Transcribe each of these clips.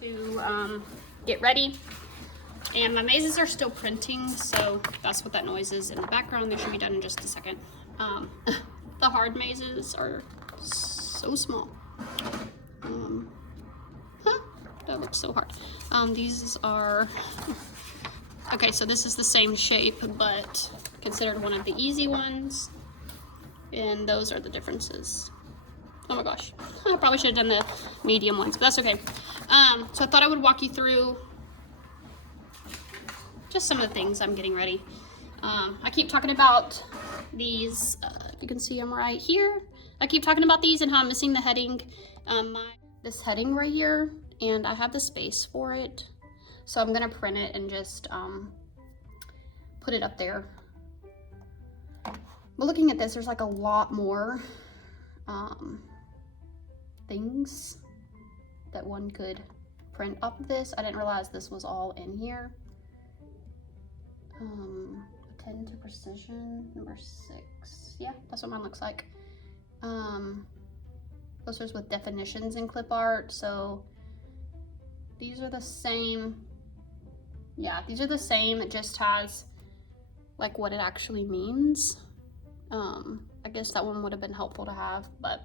to get ready, and my mazes are still printing, so that's what that noise is in the background. They should be done in just a second. The hard mazes are so small. That looks so hard. These are okay, so this is the same shape but considered one of the easy ones, and those are the differences. Oh my gosh, I probably should have done the medium ones, but that's okay. So I thought I would walk you through just some of the things I'm getting ready. I keep talking about these, you can see them right here. I keep talking about these and how I'm missing the heading, this heading right here, and I have the space for it. So I'm gonna print it and just put it up there. But looking at this, there's like a lot more things that one could print up of this. I didn't realize this was all in here. 10 to precision, number 6. Yeah, that's what mine looks like. Posters with definitions in clip art. So these are the same. Yeah, these are the same. It just has like what it actually means. I guess that one would have been helpful to have, but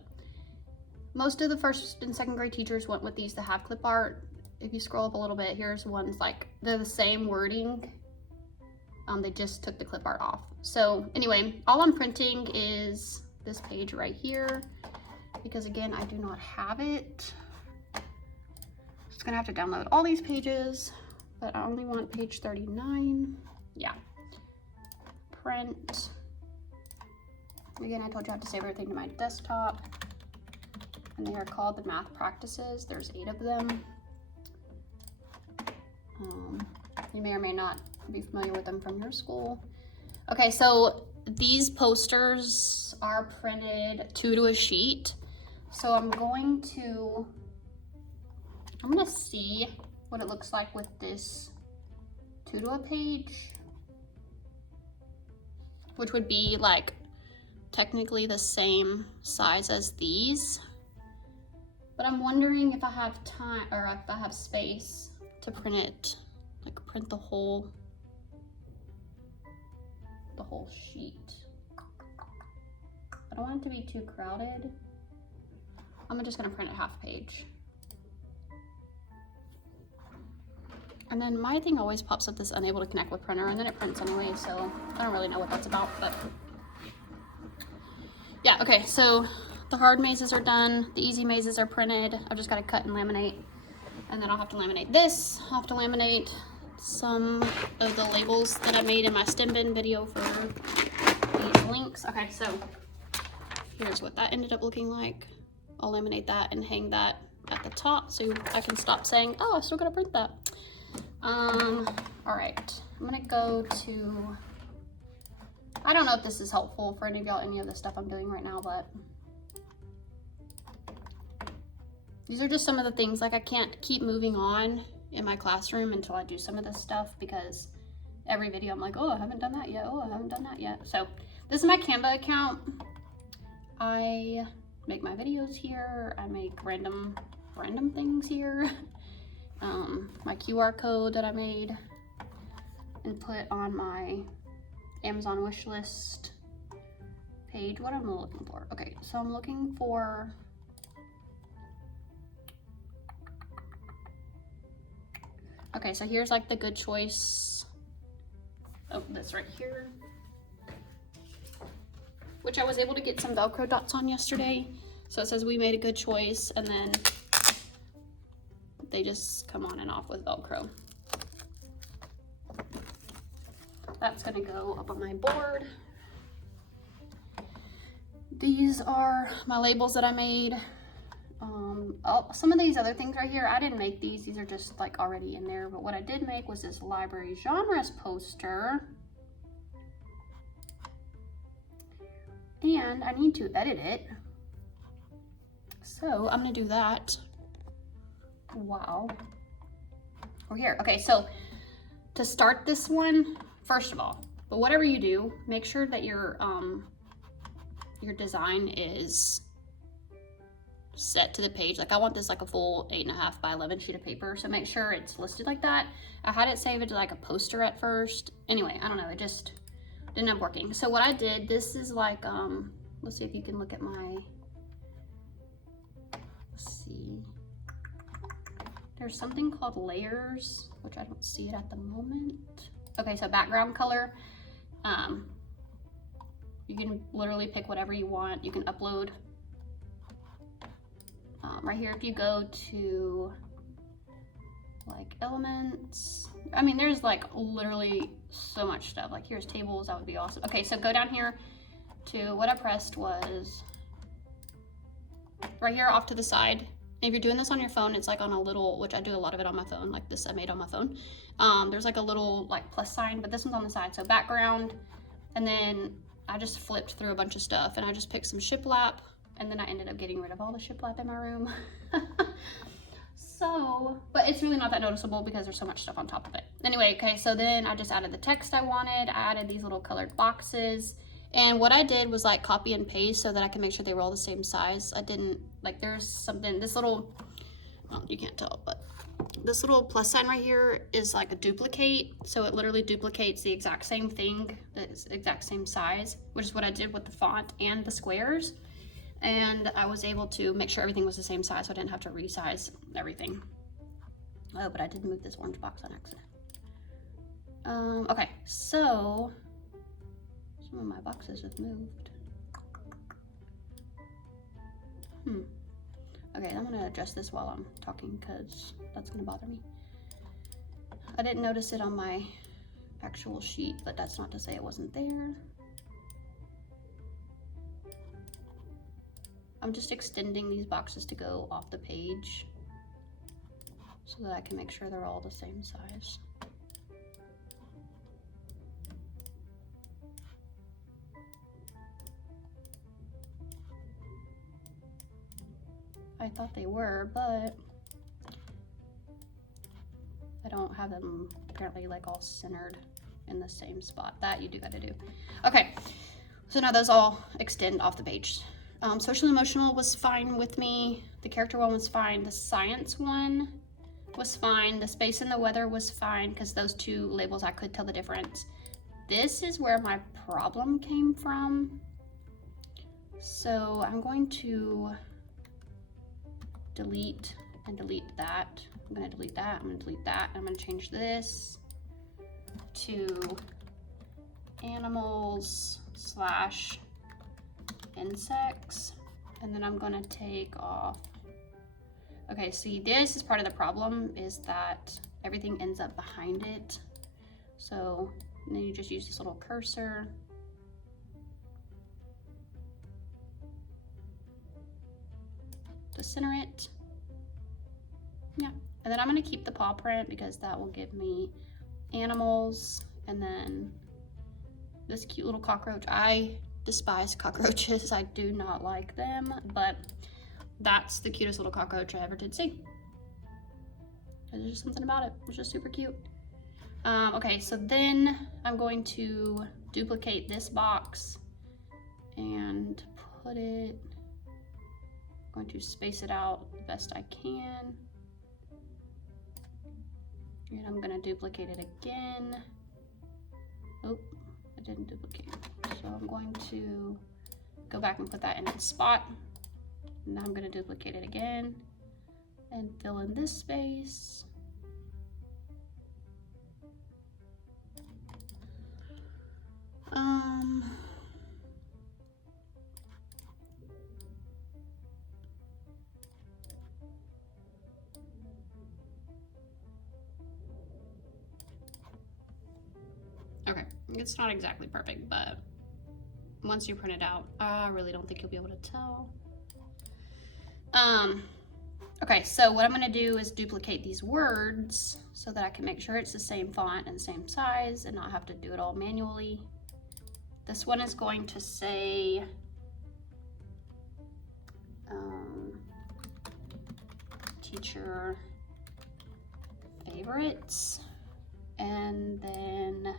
most of the first and second grade teachers went with these to have clip art. If you scroll up a little bit, here's ones like they're the same wording. They just took the clip art off. So anyway, all I'm printing is this page right here, because again, I do not have it. Just gonna have to download all these pages, but I only want page 39. Yeah, print. Again, I told you I have to save everything to my desktop. And they are called the math practices. There's 8 of them. You may or may not be familiar with them from your school. Okay, so these posters are printed 2 to a sheet. So I'm gonna see what it looks like with this 2 to a page, which would be like technically the same size as these. But I'm wondering if I have time, or if I have space to print it, like print the whole sheet. I don't want it to be too crowded. I'm just gonna print it half page. And then my thing always pops up this unable to connect with printer, and then it prints anyway, so I don't really know what that's about, but yeah, okay, so the hard mazes are done, the easy mazes are printed. I've just gotta cut and laminate, and then I'll have to laminate this. I'll have to laminate some of the labels that I made in my STEM bin video for these links. Okay, so here's what that ended up looking like. I'll laminate that and hang that at the top so I can stop saying, oh, I still gotta print that. All right, I'm gonna go to, I don't know if this is helpful for any of y'all, any of the stuff I'm doing right now, but these are just some of the things. Like, I can't keep moving on in my classroom until I do some of this stuff, because every video I'm like, oh, I haven't done that yet. Oh, I haven't done that yet. So this is my Canva account. I make my videos here. I make random things here. My QR code that I made and put on my Amazon wish list page. What am I looking for? Okay, so I'm looking for, okay, so here's like the Good Choice. Oh, this right here, which I was able to get some Velcro dots on yesterday. So it says we made a good choice, and then they just come on and off with Velcro. That's gonna go up on my board. These are my labels that I made. Some of these other things right here, I didn't make these. These are just like already in there. But what I did make was this library genres poster. And I need to edit it. So I'm gonna do that. Wow. We're here. Okay, so to start this one, first of all, but whatever you do, make sure that your design is set to the page. Like I want this like a full 8.5 by 11 sheet of paper, so make sure it's listed like that. I had it saved to like a poster at first. Anyway, I don't know, it just didn't end up working. So what I did, this is like, let's see if you can look at my, let's see. There's something called layers, which I don't see it at the moment. Okay, so background color. You can literally pick whatever you want. You can upload. Right here, if you go to like elements, I mean, there's like literally so much stuff. Like here's tables, that would be awesome. Okay, so go down here to what I pressed was right here off to the side. If you're doing this on your phone, it's like on a little, which I do a lot of it on my phone, like this I made on my phone. There's like a little like plus sign, but this one's on the side. So background, and then I just flipped through a bunch of stuff and I just picked some shiplap, and then I ended up getting rid of all the shiplap in my room. So, but it's really not that noticeable because there's so much stuff on top of it. Anyway, okay, so then I just added the text I wanted. I added these little colored boxes. And what I did was like copy and paste so that I can make sure they were all the same size. I didn't, like there's something, this little, well, you can't tell, but this little plus sign right here is like a duplicate. So it literally duplicates the exact same thing, the exact same size, which is what I did with the font and the squares. And I was able to make sure everything was the same size so I didn't have to resize everything. Oh, but I did move this orange box on accident. Okay, so some of my boxes have moved. Okay, I'm gonna adjust this while I'm talking because that's gonna bother me. I didn't notice it on my actual sheet, but that's not to say it wasn't there. I'm just extending these boxes to go off the page so that I can make sure they're all the same size. I thought they were, but I don't have them apparently like all centered in the same spot. That you do gotta do. Okay, so now those all extend off the page. Social emotional was fine with me. The character one was fine. The science one was fine. The space and the weather was fine because those two labels I could tell the difference. This is where my problem came from. So I'm going to delete and delete that. I'm gonna delete that, I'm gonna delete that. I'm gonna change this to animals / insects, and then I'm gonna take off. Okay, see, this is part of the problem, is that everything ends up behind it. So then you just use this little cursor. To center it. Yeah, and then I'm gonna keep the paw print because that will give me animals, and then this cute little cockroach. I despise cockroaches. I do not like them, but that's the cutest little cockroach I ever did see. There's just something about it. It's just super cute. Okay, so then I'm going to duplicate this box and put it, I'm going to space it out the best I can. And I'm gonna duplicate it again. Oh, I didn't duplicate. So I'm going to go back and put that in its spot. And now I'm gonna duplicate it again and fill in this space. Okay, it's not exactly perfect, but once you print it out, I really don't think you'll be able to tell. Okay, so what I'm gonna do is duplicate these words so that I can make sure it's the same font and same size and not have to do it all manually. This one is going to say, teacher favorites, and then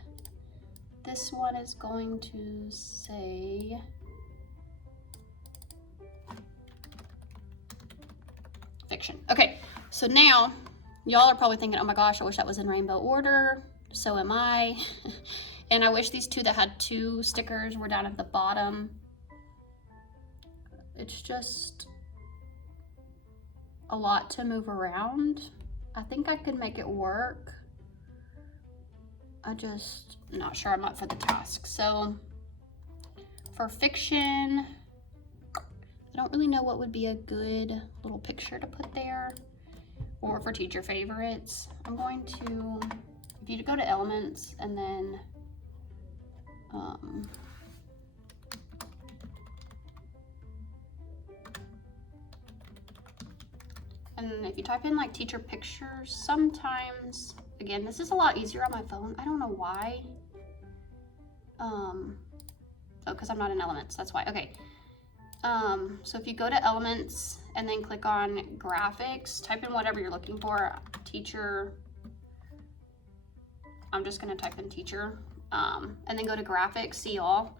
this one is going to say fiction. Okay, so now y'all are probably thinking, oh my gosh, I wish that was in rainbow order. So am I. And I wish these two that had 2 stickers were down at the bottom. It's just a lot to move around. I think I could make it work. I just not sure I'm up for the task. So for fiction, I don't really know what would be a good little picture to put there. Or for teacher favorites, I'm going to, if you go to elements and then and if you type in like teacher pictures, sometimes, again, this is a lot easier on my phone. I don't know why. Oh, because I'm not in elements, that's why. Okay. So if you go to elements and then click on graphics, type in whatever you're looking for, teacher. I'm just gonna type in teacher, and then go to graphics, see all.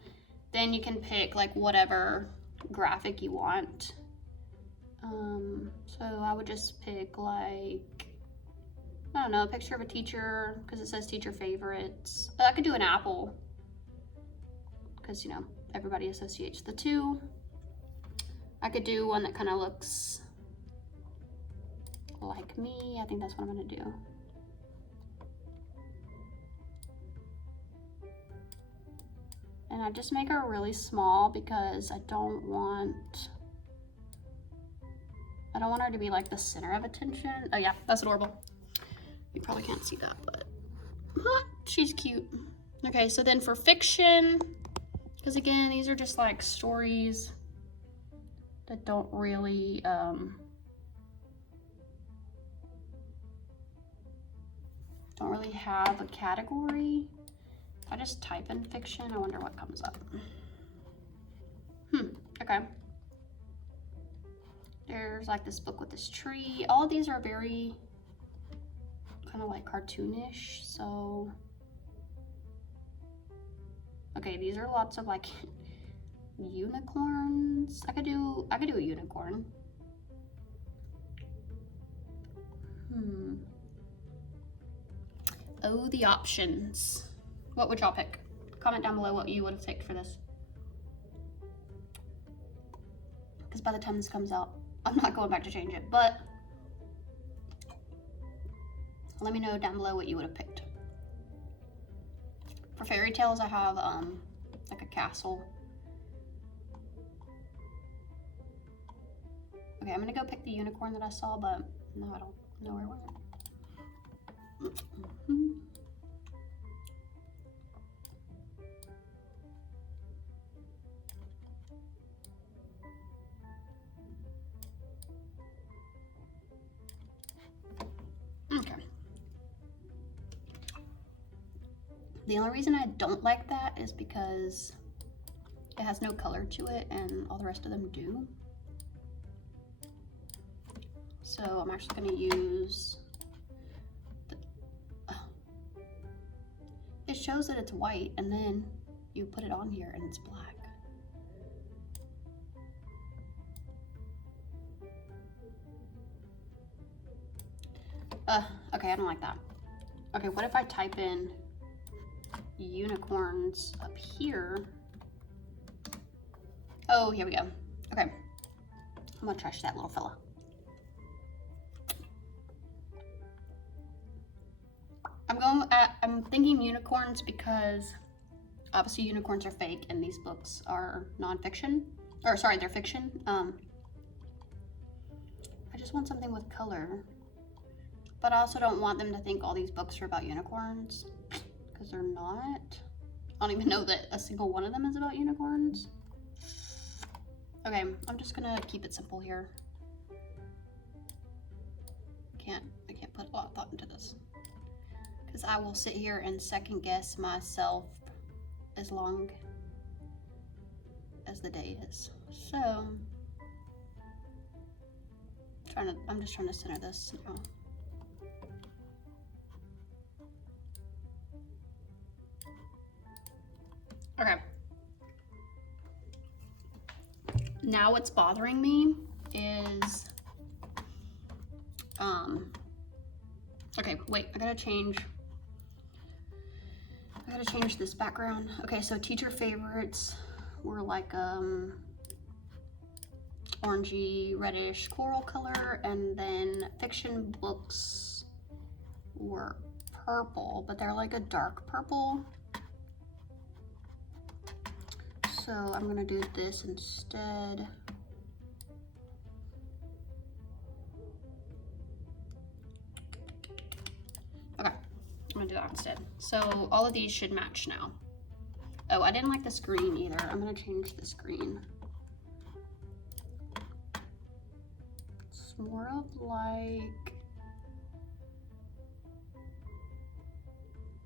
Then you can pick like whatever graphic you want. So I would just pick like, I don't know, a picture of a teacher, because it says teacher favorites. I could do an apple, because, you know, everybody associates the two. I could do one that kind of looks like me. I think that's what I'm gonna do. And I just make her really small because I don't want her to be like the center of attention. Oh yeah, that's adorable. You probably can't see that, but she's cute. Okay, so then for fiction, because again, these are just like stories that don't really have a category. If I just type in fiction, I wonder what comes up. Okay. There's like this book with this tree. All of these are very kind of like cartoonish, so. Okay, these are lots of like unicorns. I could do a unicorn. Oh, the options. What would y'all pick? Comment down below what you would have picked for this. Because by the time this comes out, I'm not going back to change it, but let me know down below what you would have picked. For fairy tales, I have like a castle. Okay, I'm gonna go pick the unicorn that I saw, but no, I don't know where it went. Okay. The only reason I don't like that is because it has no color to it and all the rest of them do. So I'm actually going to use, it shows that it's white and then you put it on here and it's black. Okay, I don't like that. Okay, what if I type in unicorns up here? Oh, here we go. Okay, I'm gonna trash that little fella. I'm thinking unicorns because obviously unicorns are fake and these books are nonfiction, or sorry, they're fiction. I just want something with color, but I also don't want them to think all these books are about unicorns, because they're not. I don't even know that a single one of them is about unicorns. Okay, I'm just gonna keep it simple here. I can't put a lot of thought into this, because I will sit here and second guess myself as long as the day is. So I'm just trying to center this now. Okay. Now what's bothering me is Okay, wait, I gotta change this background. Okay, so teacher favorites were like orangey reddish coral color, and then fiction books were purple, but they're like a dark purple. So I'm gonna do this instead. Okay, I'm gonna do that instead. So all of these should match now. Oh, I didn't like this green either. I'm gonna change this green. It's more of like,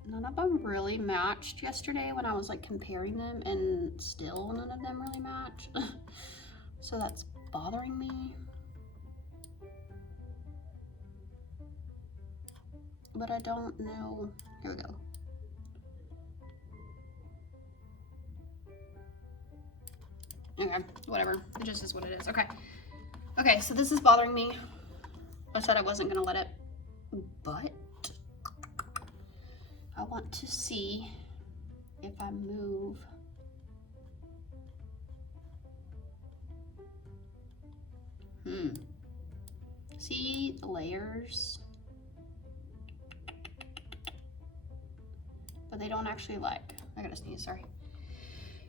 none of them really matched yesterday when I was like comparing them, and still none of them really match. So that's bothering me. But I don't know. Here we go. Okay, whatever. It just is what it is. Okay. Okay, so this is bothering me. I said I wasn't gonna let it, but I want to see if I move. See the layers? But they don't actually like, I gotta sneeze, sorry.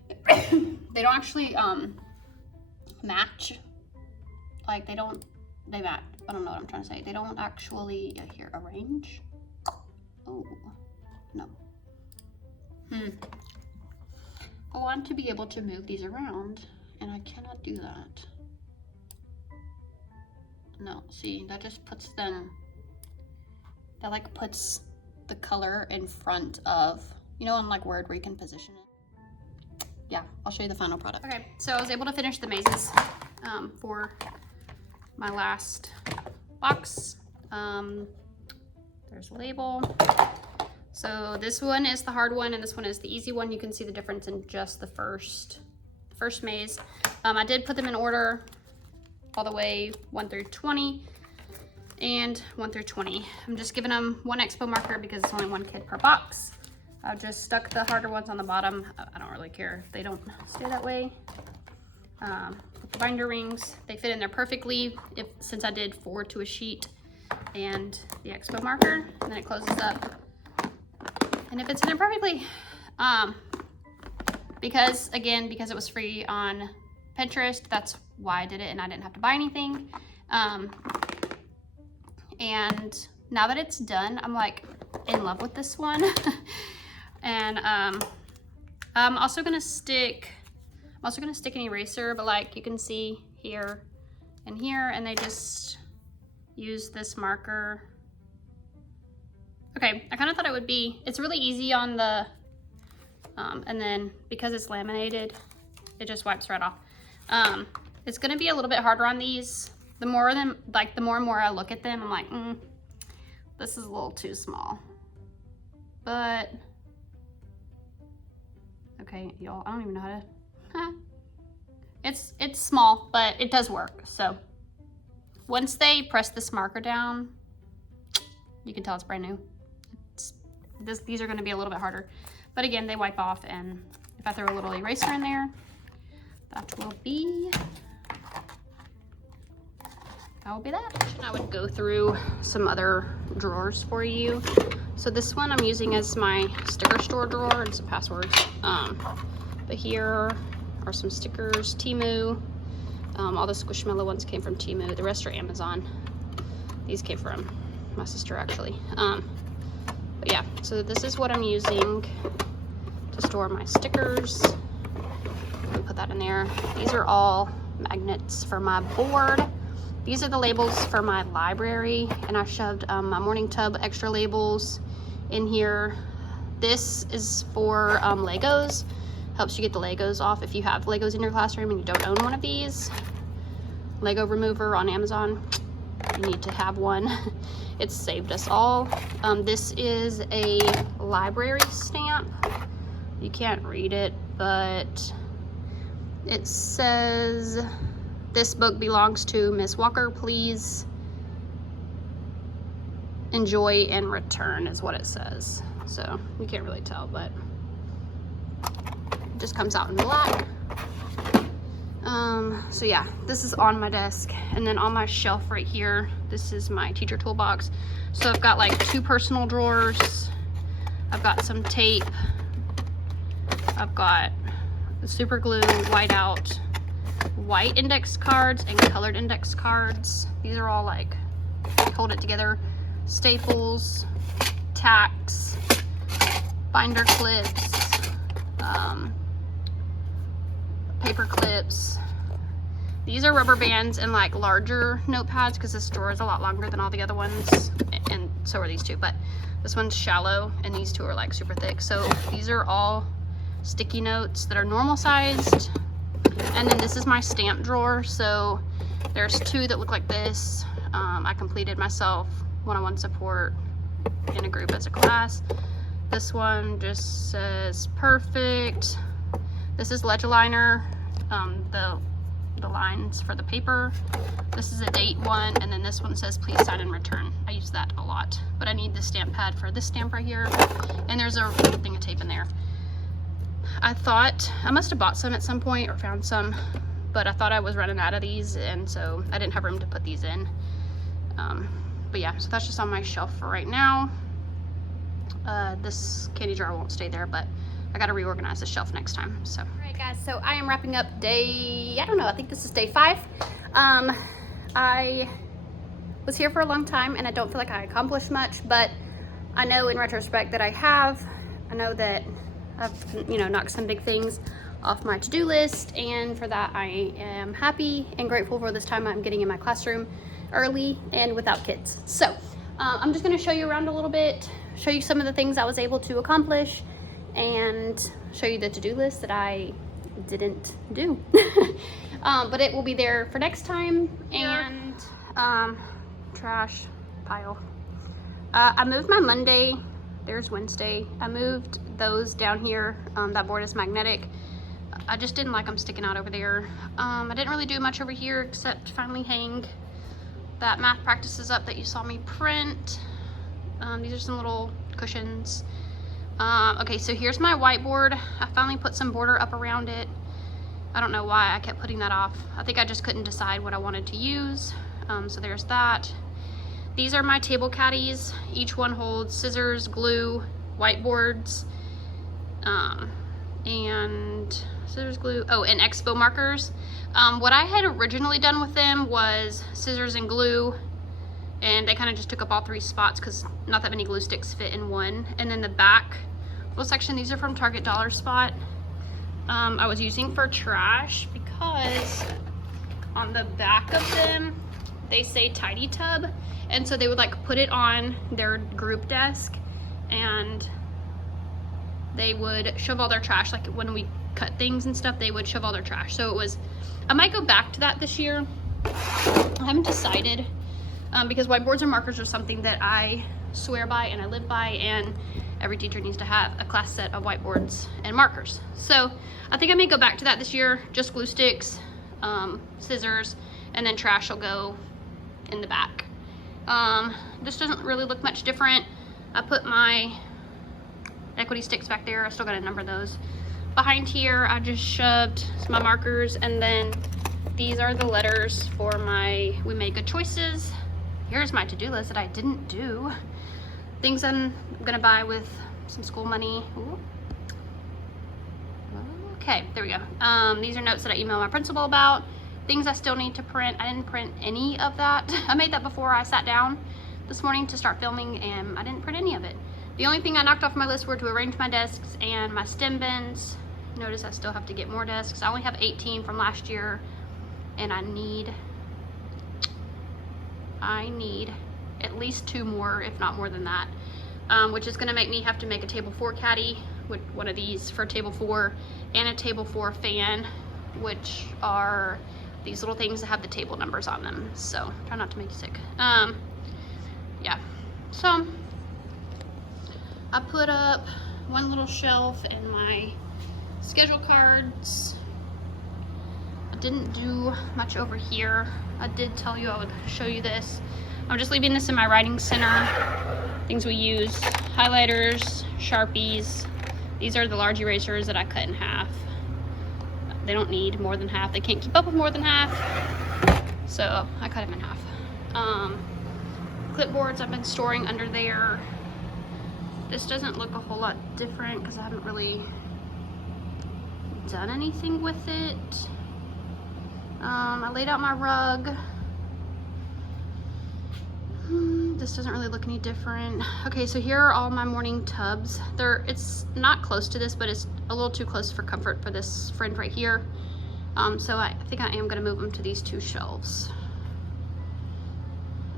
They don't actually match. Like they match. I don't know what I'm trying to say. They don't actually, here, arrange. Oh, no. I want to be able to move these around, and I cannot do that. No, see, that just puts them, that like puts the color in front of, you know, on like Word where you can position it. Yeah, I'll show you the final product. Okay, so I was able to finish the mazes for my last box. There's a label. So this one is the hard one and this one is the easy one. You can see the difference in just the first maze. I did put them in order all the way 1 through 20 and 1 through 20. I'm just giving them one expo marker because it's only 1 kid per box. I just stuck the harder ones on the bottom. I don't really care if they don't stay that way. Put the binder rings, they fit in there perfectly since I did 4 to a sheet and the expo marker, and then it closes up and it fits in there perfectly. Because it was free on Pinterest, that's why I did it, and I didn't have to buy anything. And now that it's done, I'm like in love with this one. And I'm also gonna stick an eraser, but like you can see here and here, and they just use this marker. Okay, I kind of thought it would be, it's really easy on the, and then because it's laminated, it just wipes right off. It's gonna be a little bit harder on these. The more and more I look at them, I'm like, this is a little too small. But, okay, y'all, I don't even know how to, It's small, but it does work. So once they press this marker down, you can tell it's brand new. These are gonna be a little bit harder. But again, they wipe off, and if I throw a little eraser in there, that will be that. I would go through some other drawers for you. So this one I'm using as my sticker store drawer and some passwords. But here are some stickers, Temu. All the Squishmallow ones came from Temu. The rest are Amazon. These came from my sister, actually. But yeah, so this is what I'm using to store my stickers. Let me put that in there. These are all magnets for my board. These are the labels for my library, and I shoved my morning tub extra labels in here. This is for Legos. Helps you get the Legos off if you have Legos in your classroom and you don't own one of these. Lego remover on Amazon. You need to have one. It's saved us all. This is a library stamp. You can't read it, but it says, "This book belongs to Miss Walker, please enjoy and return is what it says. So you can't really tell, but it just comes out in black. So yeah, this is on my desk, and then on my shelf right here, this is my teacher toolbox. So I've got like 2 personal drawers, I've got some tape, I've got the super glue, whiteout, white index cards and colored index cards. These are all like hold it together, staples, tacks, binder clips, paper clips. These are rubber bands and like larger notepads because this drawer is a lot longer than all the other ones, and so are these 2, but this one's shallow and these 2 are like super thick. So these are all sticky notes that are normal sized. And then this is my stamp drawer. So there's 2 that look like this. I completed myself one-on-one support in a group as a class. This one just says perfect. This is Ledgeliner, the lines for the paper. This is a date one, and then this one says please sign and return. I use that a lot, but I need the stamp pad for this stamp right here, and there's a thing of tape in there. I thought I must have bought some at some point or found some, but I thought I was running out of these, and so I didn't have room to put these in. But yeah, so that's just on my shelf for right now. This candy jar won't stay there, but I gotta reorganize the shelf next time. So, all right guys, so I am wrapping up day, I don't know, I think this is day 5. I was here for a long time and I don't feel like I accomplished much, but I know in retrospect that I have. I know that I've, you know, knocked some big things off my to-do list, and for that I am happy and grateful for this time I'm getting in my classroom early and without kids. So I'm just going to show you around a little bit, show you some of the things I was able to accomplish, and show you the to-do list that I didn't do. But it will be there for next time. And trash pile. I moved my Monday. There's Wednesday. I moved those down here. That board is magnetic. I just didn't like them sticking out over there. I didn't really do much over here except finally hang that math practices up that you saw me print. These are some little cushions. Okay, so here's my whiteboard. I finally put some border up around it. I don't know why I kept putting that off. I think I just couldn't decide what I wanted to use. So there's that. These are my table caddies. Each one holds scissors, glue, whiteboards, and scissors, glue, oh, and expo markers. What I had originally done with them was scissors and glue, and they kind of just took up all 3 spots because not that many glue sticks fit in one. And then the back little section, these are from Target Dollar Spot. I was using for trash because on the back of them they say tidy tub, and so they would like put it on their group desk and they would shove all their trash, like when we cut things and stuff, they would shove all their trash. So it was, I might go back to that this year. I haven't decided, because whiteboards and markers are something that I swear by and I live by, and every teacher needs to have a class set of whiteboards and markers. So I think I may go back to that this year, just glue sticks, scissors, and then trash will go in the back. This doesn't really look much different. I put my equity sticks back there. I still gotta number those. Behind here, I just shoved my markers, and then these are the letters for my We Made Good Choices. Here's my to-do list that I didn't do. Things I'm gonna buy with some school money. Ooh. Okay, there we go. These are notes that I emailed my principal about. Things I still need to print. I didn't print any of that. I made that before I sat down this morning to start filming, and I didn't print any of it. The only thing I knocked off my list were to arrange my desks and my stem bins. Notice I still have to get more desks. I only have 18 from last year, and I need at least 2 more, if not more than that, which is gonna make me have to make a table 4 caddy with one of these for table 4, and a table 4 fan, which are these little things that have the table numbers on them. So try not to make you sick. Yeah, so I put up one little shelf and my schedule cards. I didn't do much over here. I did tell you I would show you this. I'm just leaving this in my writing center. Things we use, highlighters, Sharpies. These are the large erasers that I cut in half. They don't need more than half. They can't keep up with more than half. So I cut them in half. Clipboards I've been storing under there. This doesn't look a whole lot different because I haven't really done anything with it. I laid out my rug. This doesn't really look any different. Okay, so here are all my morning tubs. It's not close to this, but it's a little too close for comfort for this friend right here. So I think I am gonna move them to these 2 shelves.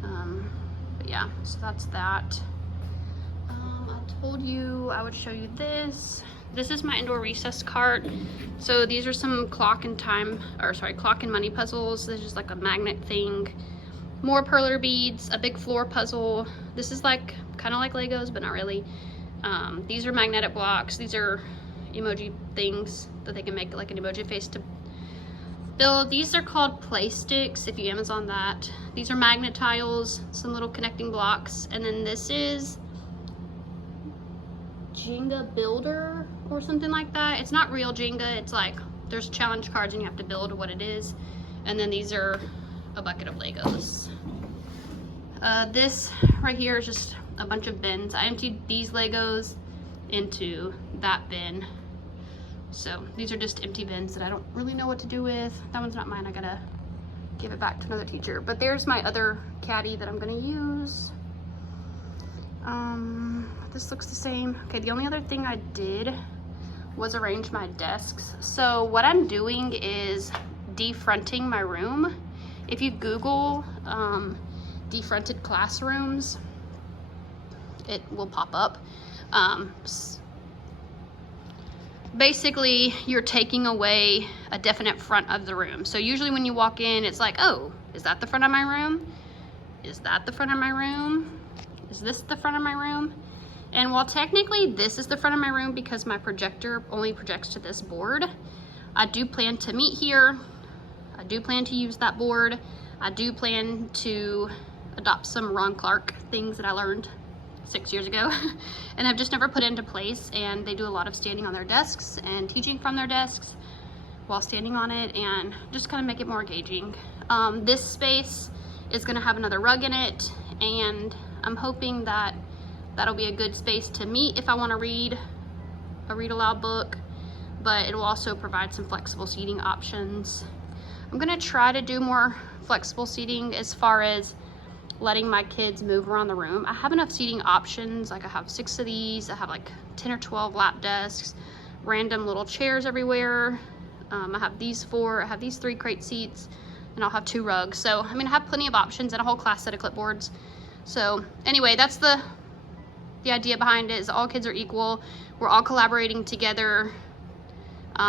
But yeah, so that's that. I told you I would show you this. This is my indoor recess cart. So these are some clock and money puzzles. This is like a magnet thing. More perler beads, a big floor puzzle. This is like kind of like Legos, but not really. These are magnetic blocks. These are emoji things that they can make like an emoji face to build. These are called play sticks if you Amazon that. These are magnet tiles, some little connecting blocks, and then this is Jenga builder or something like that. It's not real Jenga. It's like there's challenge cards and you have to build what it is. And then these are a bucket of Legos. This right here is just a bunch of bins. I emptied these Legos into that bin. So these are just empty bins that I don't really know what to do with. That one's not mine. I gotta give it back to another teacher. But there's my other caddy that I'm gonna use. This looks the same. Okay, the only other thing I did was arrange my desks. So what I'm doing is defronting my room. If you Google defronted classrooms, it will pop up. Basically, you're taking away a definite front of the room. So usually when you walk in, it's like, oh, is that the front of my room? Is that the front of my room? Is this the front of my room? And while technically this is the front of my room because my projector only projects to this board, I do plan to meet here. I do plan to use that board. I do plan to adopt some Ron Clark things that I learned 6 years ago and I've just never put into place, and they do a lot of standing on their desks and teaching from their desks while standing on it, and just kind of make it more engaging. This space is going to have another rug in it, and I'm hoping that that'll be a good space to meet if I want to read a read aloud book, but it will also provide some flexible seating options. I'm going to try to do more flexible seating as far as letting my kids move around the room. I have enough seating options. Like I have 6 of these. I have like 10 or 12 lap desks, random little chairs everywhere. I have these 4. I have these 3 crate seats, and I'll have 2 rugs. So I mean, I have plenty of options and a whole class set of clipboards. So anyway, that's the idea behind it, is all kids are equal. We're all collaborating together.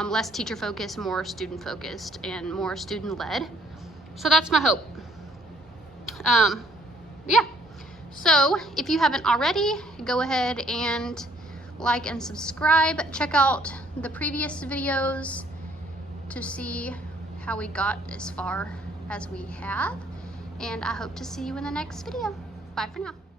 Less teacher focused, more student focused, and more student led. So that's my hope. Yeah, so if you haven't already, go ahead and like and subscribe. Check out the previous videos to see how we got as far as we have, and I hope to see you in the next video. Bye for now.